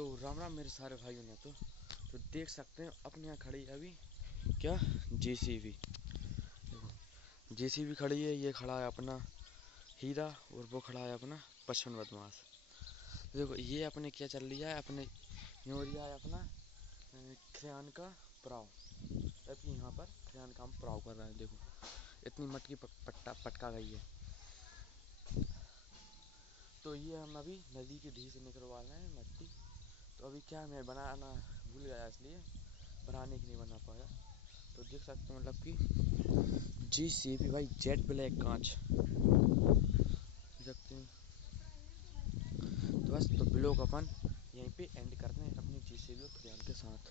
तो राम राम मेरे सारे भाइयों ने। तो देख सकते हैं अपने यहाँ खड़ी है अभी क्या जेसीबी। देखो जेसीबी खड़ी है, ये खड़ा है अपना हीरा और वो खड़ा है अपना पश्चिम बदमाश। देखो ये अपने क्या चल रही है, अपने न्योरिया है अपना खयान का पड़ाव। अभी यहाँ पर खयान का हम पड़ाव कर रहे हैं। देखो इतनी मटकी पटका गई है। तो ये हम अभी नदी के ढी से निकलवा रहे हैं मट्टी। तो अभी क्या मैं बनाना भूल गया, इसलिए बनाने की नहीं बना पाया। तो देख सकते हो मतलब कि जेसीबी भाई जेट ब्लैक कांच देख सकते हैं। तो बस तो ब्लॉग अपन यहीं पे एंड करते हैं अपनी जेसीबी और खयान के साथ।